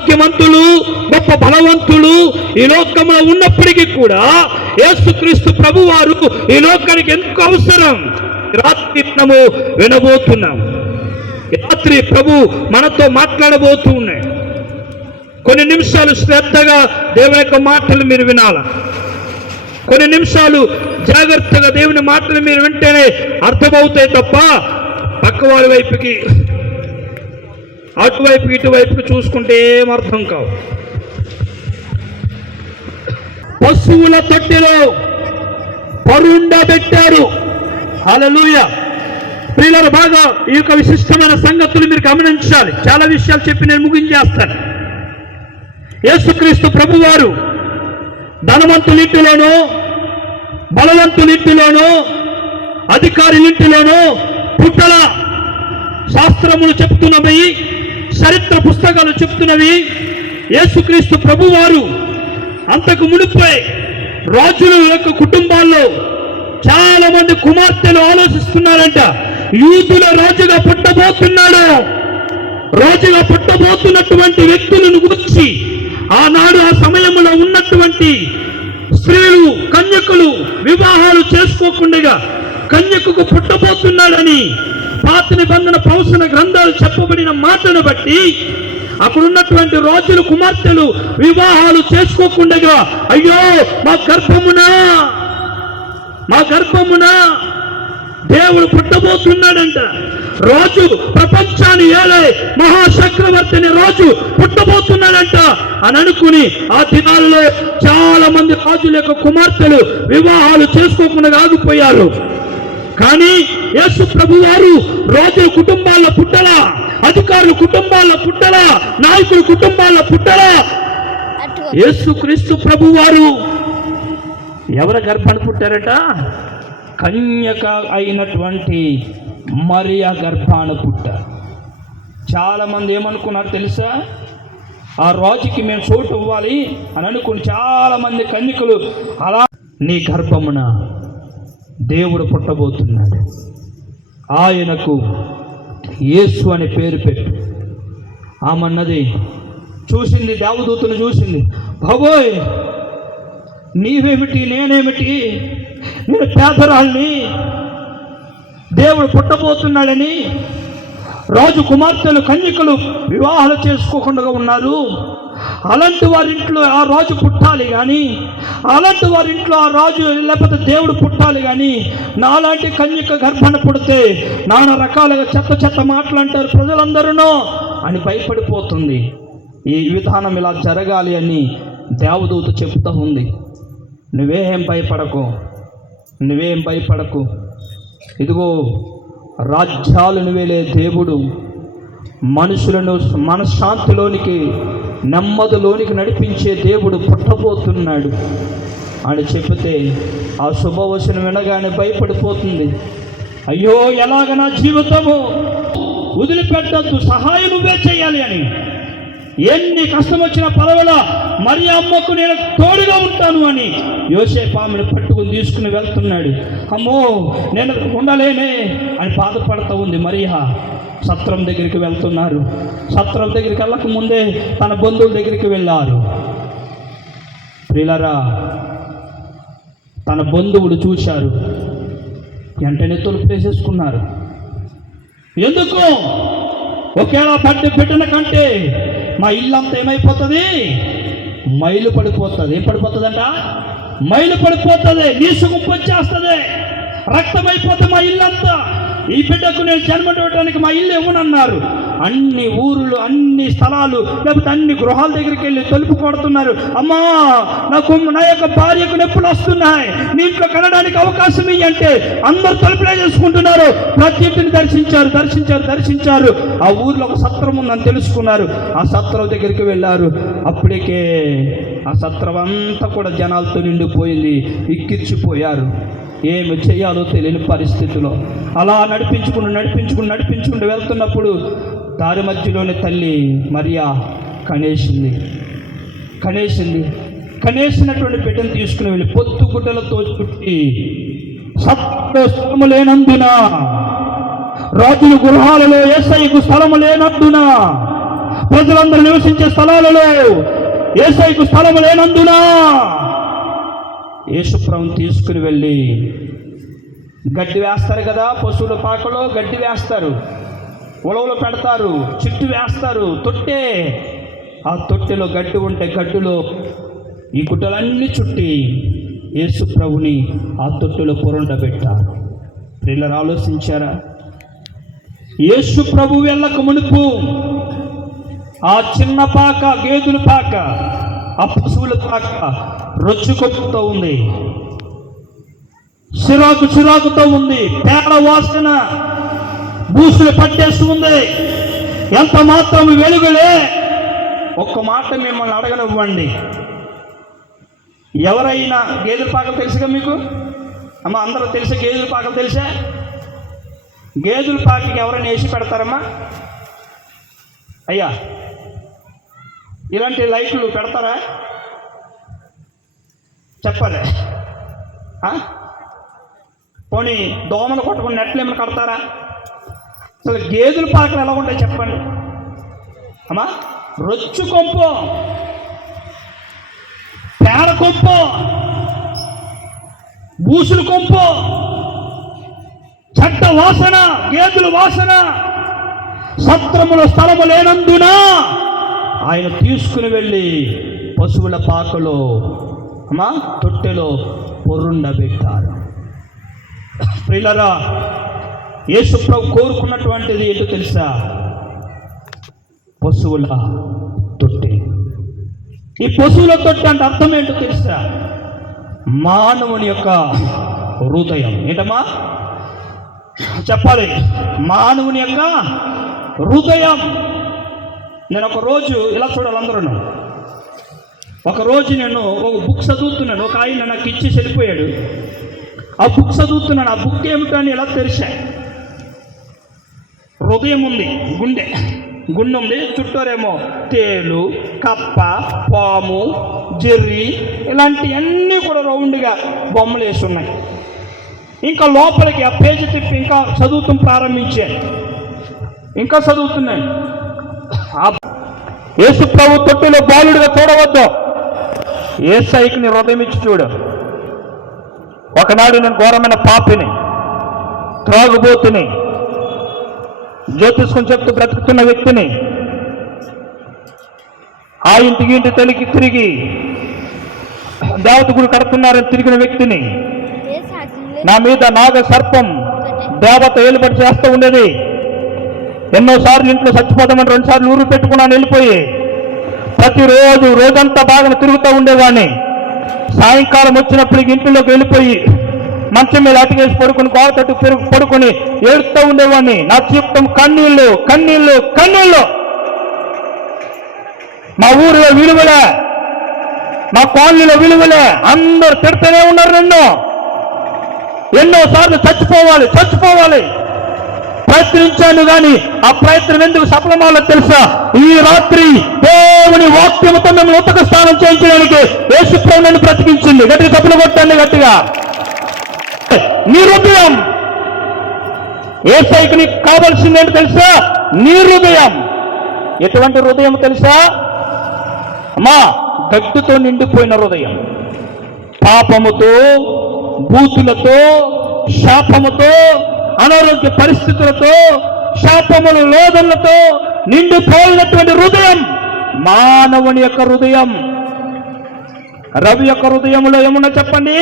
భాగ్యవంతులు గొప్ప బలవంతులు ఈ లోకంలో ఉన్నప్పటికీ కూడా యేసుక్రీస్తు ప్రభు వారు ఈ లోకానికి ఎందుకు అవసరం? రాత్రి మనము వినబోతున్నాం. రాత్రి ప్రభు మనతో మాట్లాడబోతూ ఉన్నాయి. కొన్ని నిమిషాలు శ్రద్ధగా దేవుని యొక్క మాటలు మీరు వినాల? కొన్ని నిమిషాలు జాగ్రత్తగా దేవుని మాటలు మీరు వింటేనే అర్థమవుతాయి తప్ప పక్కవారి వైపుకి అటువైపు ఇటువైపు చూసుకుంటే ఏం అర్థం కావు. పశువుల తొట్టెలో పరుండబెట్టారు అలలుయ పిల్లలు బాగా ఈ యొక్క విశిష్టమైన సంగతులు మీరు గమనించాలి. చాలా విషయాలు చెప్పి నేను ముగించేస్తాను. యేసుక్రీస్తు ప్రభువారు ధనవంతులింటిలోనూ బలవంతులింటిలోనూ అధికారులింటిలోనూ పుట్టల శాస్త్రములు చెప్తున్నవి చరిత్ర పుస్తకాలు చెప్తున్నవి యేసుక్రీస్తు ప్రభువారు అంతకు మునిపై రాజుల యొక్క కుటుంబాల్లో చాలా మంది కుమార్తెలు ఆలోచిస్తున్నారంట యూదుల రాజుగా పుట్టబోతున్నాడు? రాజుగా పుట్టబోతున్నటువంటి వ్యక్తులను గురించి ఆనాడు ఆ సమయంలో ఉన్నటువంటి స్త్రీలు కన్యకులు వివాహాలు చేసుకోకుండా కన్యకుకు పుట్టబోతున్నాడని పౌసన గ్రంథాలు చెప్పబడిన మాటను బట్టి అప్పుడున్నటువంటి ఉన్నటువంటి రాజులు కుమార్తెలు వివాహాలు చేసుకోకుండా అయ్యో మా గర్భమునా మా గర్భమునా దేవుడు పుట్టబోతున్నాడంట. రాజు ప్రపంచాన్ని ఏలే మహాచక్రవర్తిని రాజు పుట్టబోతున్నాడంట అని అనుకుని ఆ దినాల్లో చాలా మంది రాజుల యొక్క కుమార్తెలు వివాహాలు చేసుకోకుండా ఆగిపోయారు. కానీ యేసు ప్రభు వారు రాజు కుటుంబాల పుట్టల అధికారుల కుటుంబాల పుట్టల నాయకుల కుటుంబాల పుట్టల. యేసు క్రీస్తు ప్రభు వారు ఎవరి గర్భాన్ని పుట్టారట? కన్యక అయినటువంటి మరియా గర్భాన పుట్టారు. చాలామంది ఏమనుకున్నారు తెలుసా? ఆ రాజుకి మేము చోటు ఇవ్వాలి అని అనుకుని చాలామంది కన్యకులు అలా నీ గర్భమున దేవుడు పుట్టబోతున్నాడు. ఆయనకు యేసు అనే పేరు పెట్టు. ఆమన్నది చూసింది దేవదూతను చూసింది. బాబోయ్ నీవేమిటి నేనేమిటి? నేను పేదరాల్ని దేవుడు పుట్టబోతున్నాడని రాజు కుమార్తెలు కన్యకలు వివాహాలు చేసుకోకుండా ఉన్నారు. అలాంటి వారింట్లో ఆ రాజు పుట్టాలి కానీ అలాంటి వారింట్లో ఆ రాజు లేకపోతే దేవుడు పుట్టాలి కానీ నాలాంటి కన్యక గర్భణ పుడితే నానా రకాలుగా చెత్త చెత్త మాట్లాంటారు ప్రజలందరూ అని భయపడిపోతుంది. ఈ విధానం ఇలా జరగాలి అని దేవదూత చెబుతూ ఉంది. నువ్వేం భయపడకు నువ్వేం భయపడకు. ఇదిగో రాజ్యాలను వేలే దేవుడు. మనుషులను మనశ్శాంతిలోనికి నెమ్మదిలోనికి నడిపించే దేవుడు పుట్టబోతున్నాడు. అని చెబితే ఆ శుభవచనం వినగానే భయపడిపోతుంది. అయ్యో ఎలాగ నా జీవితము? వదిలిపెట్టద్దు సహాయం నువ్వే చేయాలి అని. ఎన్ని కష్టం వచ్చినా పర్వాలా మరి అమ్మకు నేను తోడుగా ఉంటాను అని యోసేపు ఆమెను పట్టుకుని తీసుకుని వెళ్తున్నాడు. అమ్మో నేను ఉండలేనే అని బాధపడతా ఉంది మరియా సత్రం దగ్గరికి వెళ్తున్నారు. సత్రం దగ్గరికి వెళ్ళక ముందే తన బంధువుల దగ్గరికి వెళ్ళారు. ప్రిలరా తన బంధువుడు చూశారు. వెంటనే తొలిపేసేసుకున్నారు ఎందుకు? ఒకేలా పట్టి పెట్టిన కంటే మా ఇల్లంతా ఏమైపోతుంది? మైలు పడిపోతుంది. ఏం పడిపోతుందంట? మైలు పడిపోతుంది. నీసు వచ్చేస్తుంది. రక్తం మా ఇల్లంతా. ఈ బిడ్డకు నేను చూడటానికి మా ఇల్లు ఇవ్వనన్నారు. అన్ని ఊరులు అన్ని స్థలాలు లేకపోతే అన్ని గృహాల దగ్గరికి వెళ్ళి తలుపు కొడుతున్నారు. అమ్మా నాకు నా యొక్క భార్యకు నొప్పులు వస్తున్నాయి. నీ ఇంట్లో కనడానికి అవకాశం ఇయ్యి అంటే అందరు తలుపులే చేసుకుంటున్నారు. ప్రతి ఇంటిని దర్శించారు దర్శించారు దర్శించారు. ఆ ఊర్లో ఒక సత్రం ఉందని తెలుసుకున్నారు. ఆ సత్రం దగ్గరికి వెళ్ళారు. అప్పటికే ఆ సత్రం అంతా కూడా జనాలతో నిండిపోయింది. ఇక్కిర్చిపోయారు. ఏమి చేయాలో తెలియని పరిస్థితిలో. అలా నడిపించుకుంటూ నడిపించుకుంటూ నడిపించుకుంటూ వెళ్తున్నప్పుడు దారి మధ్యలోనే తల్లి మరియా కనేసింది. కనేసింది. కనేసినటువంటి బిడ్డను తీసుకుని వెళ్ళి పొత్తు గుడ్డలతో చుట్టి సత్య స్థలము లేనందున రాజుల గృహాలలో ఏసైకు స్థలము లేనందున ప్రజలందరూ నివసించే స్థలాలలో ఏసైకు స్థలము లేనందున యేసుప్రభుని తీసుకుని వెళ్ళి గడ్డి వేస్తారు కదా పశువుల పాకలో గడ్డి వేస్తారు. ఉలవలు పెడతారు చిట్టు వేస్తారు తొట్టె. ఆ తొట్టెలో గడ్డి ఉంటే గడ్డిలో ఈ గుడ్డలన్నీ చుట్టి యేసు ప్రభుని ఆ తొట్టెలో పొరండబెట్టారు. పిల్లలు ఆలోచించారా? యేసు ప్రభు వెళ్ళక మునుపు ఆ చిన్న పాక గేదెల పాక ఆ పశువుల పాక రొచ్చుకొప్పుతో ఉంది. చిరాకు చిరాకుతో ఉంది. పేడ వాసన బూసులు పట్టేస్తూ ఉంది ఎంత మాత్రం వెలుగులే? ఒక్క మాట మిమ్మల్ని అడగనివ్వండి. ఎవరైనా గేదెల పాకలు తెలుసుగా మీకు? అమ్మ అందరూ తెలిసే గేదెల పాకలు తెలిసా? గేదెల పాకకి ఎవరైనా వేసి పెడతారమ్మా? అయ్యా ఇలాంటి లైట్లు పెడతారా? చెప్పలే పోనీ దోమలు కొట్టుకుని నెట్లు ఏమైనా కడతారా? అసలు గేదెల పాకలు ఎలా ఉంటాయి చెప్పండి? అమ్మా రొచ్చు కొంపు పేడ కొంపు బూసులు కొంపు చెడ్డ వాసన గేదెల వాసన సత్రముల స్థలము లేనందున ఆయన తీసుకుని వెళ్ళి పశువుల పాకలో అమ్మా తొట్టెలో పొర్రుండబెట్టారు ప్రియులరా యేసుప్రభు కోరుకున్నటువంటిది ఏంటో తెలుసా? పశువుల తొట్టె. ఈ పశువుల తొట్టె అంటే అర్థం ఏంటో తెలుసా? మానవుని యొక్క హృదయం. ఏంటమ్మా? చెప్పాలి. మానవుని యొక్క హృదయం. నేను ఒక రోజు ఇలా చూడాలి అందరూ నేను ఒక బుక్ చదువుతున్నాను. ఒక ఆయన నాకు ఇచ్చి వెళ్ళిపోయాడు ఆ బుక్ చదువుతున్నాను. ఆ బుక్ ఏమిటని ఇలా తెరిచా? హృదయం ఉంది గుండె. గుండె ఉంది చుట్టూరేమో తేలు కప్ప పాము జెర్రి ఇలాంటివన్నీ కూడా రౌండ్గా బొమ్మలు వేసి ఉన్నాయి ఇంకా లోపలికి ఆ పేజీ తిప్పి ఇంకా చదువుతూ ప్రారంభించాను ఇంకా చదువుతున్నాను ఆ యేసు ప్రభు తొట్టిలో బాలుడిగా చూడవద్దు ఏసైకి నీ హృదయం ఇచ్చి చూడు. ఒకనాడు నేను ఘోరమైన పాపిని త్రాగుబోతుని జ్యోతిష్కం చెప్తూ బ్రతుకుతున్న వ్యక్తిని ఆ ఇంటికి ఇంటి తెలికి తిరిగి దేవత గుడి కడుతున్నారని తిరిగిన వ్యక్తిని నా మీద నాగ సర్పం దేవత ఏలుబడి చేస్తూ ఉండేది. ఎన్నోసార్లు ఇంట్లో చచ్చిపోతామని రెండు సార్లు ఊరు పెట్టుకున్నాను వెళ్ళిపోయి ప్రతిరోజు రోజంతా బాగా తిరుగుతూ ఉండేవాడిని. సాయంకాలం వచ్చినప్పటికి ఇంటిలోకి వెళ్ళిపోయి మంచం మీద అటుకేసి పడుకుని గోడ పెరుగు పడుకొని ఏడుస్తూ ఉండేవాడిని. నా జీవితం కన్నీళ్ళు కన్నీళ్ళు కన్నీళ్ళు. మా ఊరిలో విలువలే మా కాలనీలో విలువలే. అందరు తిడుతూనే ఉన్నారు నన్ను. ఎన్నోసార్లు చచ్చిపోవాలి చచ్చిపోవాలి. ప్రయత్నించాను కానీ ఆ ప్రయత్నం ఎందుకు సఫలమాలో తెలుసా? ఈ రాత్రి దేవుని వాక్యముతో మిమ్మల్ని ఉత్తక స్నానం చేయించడానికి యేసుప్రభు నన్ను బ్రతికించింది. గట్టిగా తప్పులు కొట్టండి గట్టిగా. నీ హృదయం ఏసైకి నీకు కావాల్సింది ఏంటి తెలుసా? నీ హృదయం ఎటువంటి హృదయం తెలుసా? అమ్మా గడ్డుతో నిండిపోయిన హృదయం. పాపముతో బూతులతో శాపముతో అనారోగ్య పరిస్థితులతో శాపముల లోదనలతో నిండిపోయినటువంటి హృదయం మానవుని యొక్క హృదయం. రవి యొక్క హృదయంలో ఏమున్నా చెప్పండి?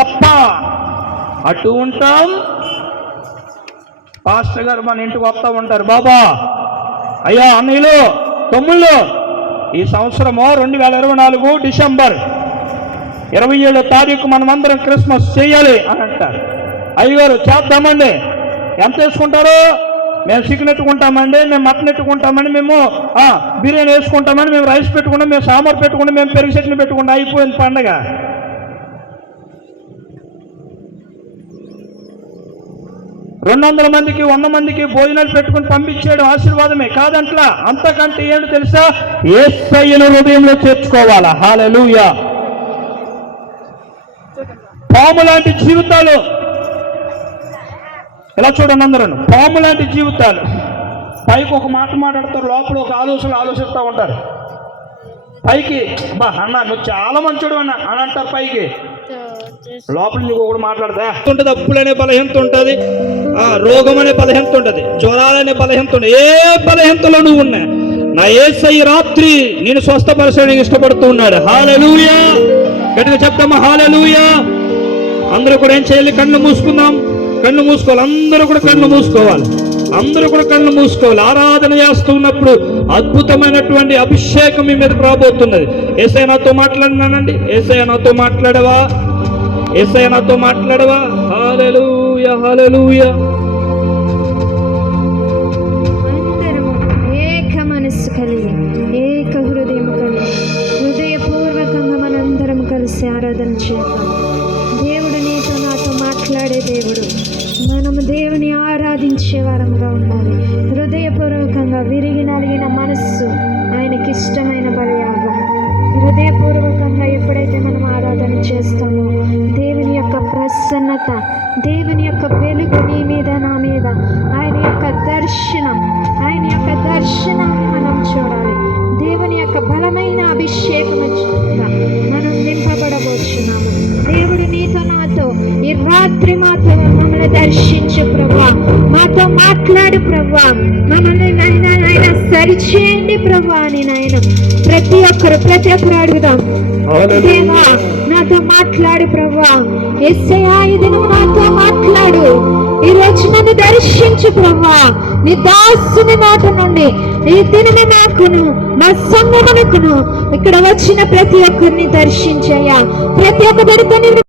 కప్ప. అటు ఉంటాం. పాస్టర్ గారు మన ఇంటికి వస్తూ ఉంటారు. బాబా అయ్యా అన్నయ్యలు తమ్ముళ్ళు ఈ సంవత్సరము రెండు వేల ఇరవై నాలుగు డిసెంబర్ ఇరవై ఏడో తారీఖు మనమందరం క్రిస్మస్ చేయాలి అని అంటారు. అయ్యగారు చేద్దామండి. ఎంత వేసుకుంటారు? మేము చికెన్ ఎట్టుకుంటామండి మేము మటన్ ఎట్టుకుంటామని మేము బిర్యానీ వేసుకుంటామని మేము రైస్ పెట్టుకుంటాం మేము సాంబార్ పెట్టుకుంటాం మేము పెరుగు చట్నీ పెట్టుకుంటాం. అయిపోయింది పండగ. రెండు వందల మందికి వంద మందికి భోజనాలు పెట్టుకుని పంపించాడు ఆశీర్వాదమే కాదంట్లా? అంతకంటే ఏంటి తెలుసా? ఏసయ్యను హృదయంలో చేర్చుకోవాలా? హాలూయా పాము లాంటి జీవితాలు. ఇలా చూడండి అందరూ పాము లాంటి జీవితాలు. పైకి ఒక మాట మాట్లాడతారు లోపల ఒక ఆలోచన ఆలోచిస్తూ ఉంటారు. పైకి బా అన్న నువ్వు చాలా మంచోడు అన్న అని అంటారు పైకి. లోపల నీకు ఒకడు మాట్లాడదా ఉంటుంది అప్పులనే బలహీనత ఉంటుంది ఆ రోగం అనే బలహీనత ఉంటుంది జ్వరాలనే బలహీనత ఉంటుంది ఏ బలహీనతలో నువ్వు ఉన్నా నా ఏసై రాత్రి నేను స్వస్థపరచడానికి ఇష్టపడుతూ ఉన్నాడు. హాలెలూయా! గట్టిగా చెప్తామా? హాలెలూయా! అందరూ కూడా ఏం చేయాలి? కళ్ళు మూసుకుందాం. కళ్ళు మూసుకోవాలి. అందరూ కూడా కళ్ళు మూసుకోవాలి. అందరూ కూడా కళ్ళు మూసుకోవాలి. ఆరాధన చేస్తున్నప్పుడు అద్భుతమైనటువంటి అభిషేకం మీ మీద రాబోతున్నది. ఏసై నాతో మాట్లాడినానండి. ఏసై నాతో మాట్లాడవా? ఏసై నాతో మాట్లాడవా? హాలెలూయ హాలెలూయ ఏక మనస్సు కలిగి ఏక హృదయం కలిగి హృదయపూర్వకంగా మనందరం కలిసి ఆరాధన చేద్దాం. ప్రసన్నత దేవుని యొక్క వెలుగు నీ మీద నా మీద. ఆయన యొక్క దర్శనం ఆయన యొక్క దర్శనాన్ని మనం చూడాలి. దేవుని యొక్క బలమైన అభిషేకం మనం నింపబడబోచున్నాము. దేవుడు నీతో నాతో ఈ రాత్రి మాతో మమ్మల్ని దర్శించు ప్రభా. మాతో మాట్లాడు ప్రభా. మమ్మల్ని నాయన నాయన సరిచేయండి ప్రభా అని నాయన ప్రతి ఒక్కరు ప్రతి ఒక్కరు అడుగుదాం. దేవా నాతో మాట్లాడు ప్రభా. ఎస్సయా ఇది నువ్వు నాతో మాట్లాడు. ఈ రోజు నన్ను దర్శించు ప్రభా. నీ దాసుని మాట నుండి నీ దినమే నాకును మా సంగమునకును ఇక్కడ వచ్చిన ప్రతి ఒక్కరిని దర్శించయ్యా. ప్రతి ఒక్క దొరికని